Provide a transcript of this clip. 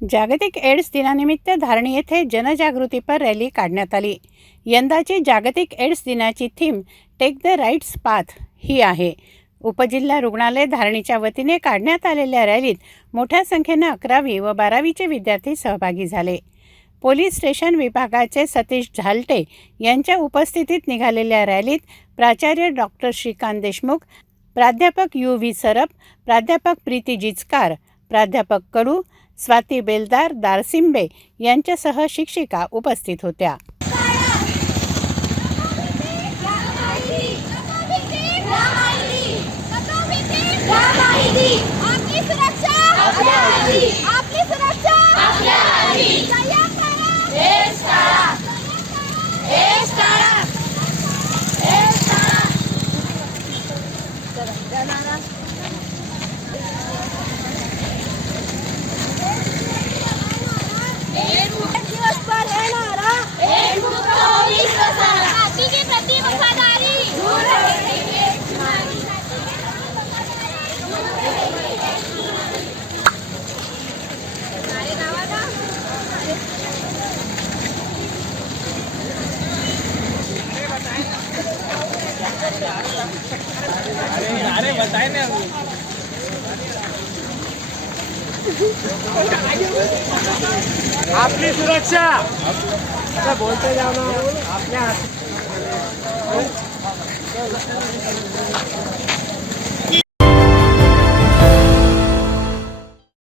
जागतिक एड्स दिनानिमित्त धारणी येथे जनजागृतीपर रॅली काढण्यात आली. यंदाची जागतिक एड्स दिनाची theme take the rights path ही आहे. उपजिल्हा रुग्णालय धारणीच्या वतीने काढण्यात आलेल्या रॅलीत मोठ्या संख्येनं अकरावी व बारावीचे विद्यार्थी सहभागी झाले. पोलीस स्टेशन विभागाचे सतीश झालटे यांच्या उपस्थितीत निघालेल्या रॅलीत प्राचार्य डॉक्टर श्रीकांत देशमुख प्राध्यापक यू व्ही सरप प्राध्यापक प्रीती जिचकार प्राध्यापक कडू स्वाती बेलदार दारसिंबे यांच्यासह शिक्षिका उपस्थित होत्या. आपली सुरक्षा. असं बोलते जाऊ ना आपल्या हात-